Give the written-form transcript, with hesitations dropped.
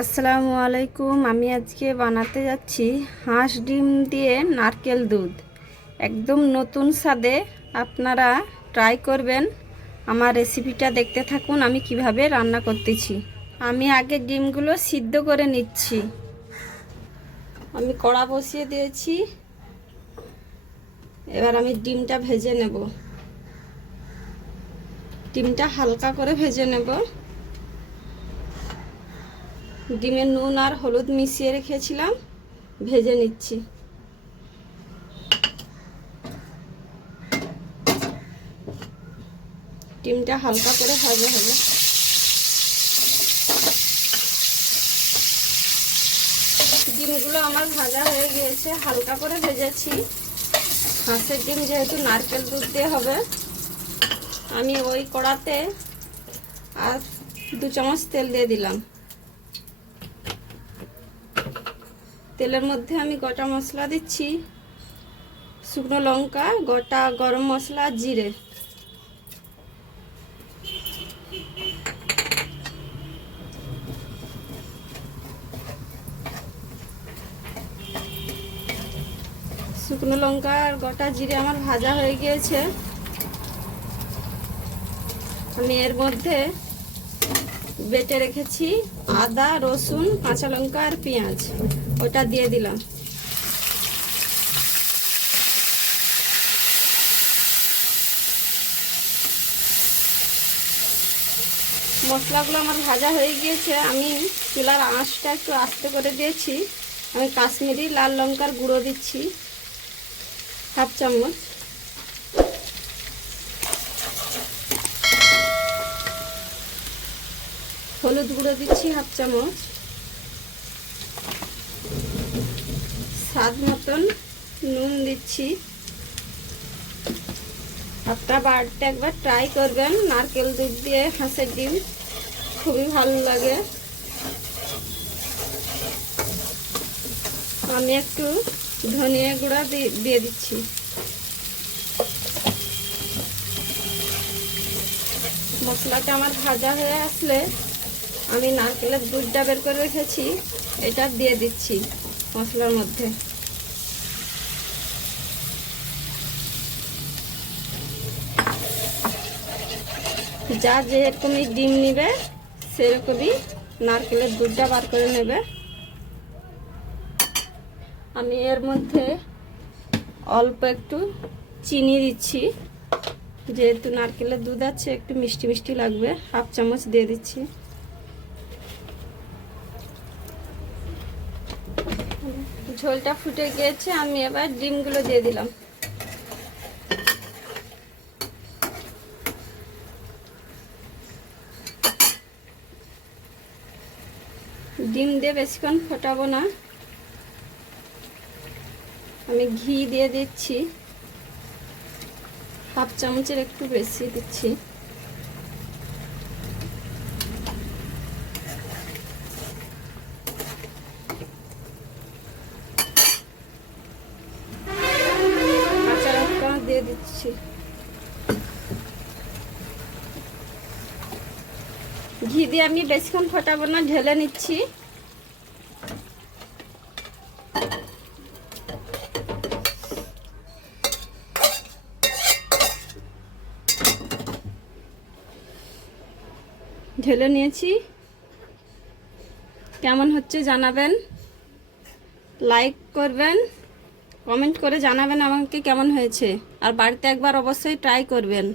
আসসালামু আলাইকুম। আমি আজকে বানাতে যাচ্ছি হাঁস ডিম দিয়ে নারকেল দুধ। একদম নতুন স্বাদে, আপনারা ট্রাই করবেন। আমার রেসিপিটা দেখতে থাকুন আমি কিভাবে রান্না করতেছি। আমি আগে ডিমগুলো সিদ্ধ করে নিচ্ছি। আমি কড়া বসিয়ে দিয়েছি, এবার আমি ডিমটা ভেজে নেব। ডিমটা হালকা করে ভেজে নেব। ডিমে নুন আর হলুদ মিশিয়ে রেখেছিলাম, ভেজে নিচ্ছি। ডিমটা হালকা করে ভাজা হবে। ডিমগুলো আমার ভাজা হয়ে গিয়েছে, হালকা করে ভেজেছি। হাঁসের ডিম যেহেতু নারকেল দুধ দিয়ে হবে, আমি ওই কড়াতে আর 2 চামচ তেল দিয়ে দিলাম। তেলের মধ্যে আমি গোটা মশলা দিচ্ছি, শুকনো লঙ্কা, গোটা গরম মশলা, জিরে। শুকনো লঙ্কা আর গোটা জিরে আমার ভাজা হয়ে গিয়েছে। আমি এর মধ্যে বেটে রেখেছি আদা, রসুন, কাঁচা লঙ্কা আর পেঁয়াজ, ওটা দিয়ে দিলাম। মশলাগুলো আমার ভাজা হয়ে গিয়েছে। আমি চুলার আঁচটা একটু আস্তে করে দিয়েছি। আমি কাশ্মীরি লাল লঙ্কার গুঁড়ো দিচ্ছি 1/2 চামচ। হলুদ গুঁড়ো দিচ্ছি 1/2 চামচ। স্বাদ মতন নুন দিচ্ছি। আপনারা বাড়িতে একবার ট্রাই করবেন। নারকেল দুধ দিয়ে হাঁসের ডিম খুবই ভালো লাগে। আমি একটু ধনিয়া গুঁড়া দিয়ে দিচ্ছি। মশলাটা আমার ভাজা হয়ে আসলে আমি নারকেলের দুধটা বের করে রেখেছি, এটা দিয়ে দিচ্ছি মশলার মধ্যে। যা যেরকমই ডিম নিবে সেরকমই নারকেলের দুধটা বার করে নেবে। আমি এর মধ্যে অল্প একটু চিনি দিচ্ছি, যেহেতু নারকেলের দুধ আছে একটু মিষ্টি মিষ্টি লাগবে। 1/2 চামচ দিয়ে দিচ্ছি। ঝোলটা ফুটে গিয়েছে, আমি এবার ডিমগুলো দিয়ে দিলাম। ডিম দিয়ে বেশিক্ষণ ফোটাবো না। আমি ঘি দিয়ে দিচ্ছি 1/2 চামচের একটু বেশি দিচ্ছি। কাঁচা লঙ্কা দিয়ে দিচ্ছি। ঘি দিয়ে আমি বেশিক্ষণ ফোটাবো না, ঢেলে নিচ্ছি। ঢেলে নিয়েছি। কেমন হচ্ছে জানাবেন, লাইক করবেন, কমেন্ট করে জানাবেন আমাকে কেমন হয়েছে। আর বাড়িতে একবার অবশ্যই ট্রাই করবেন।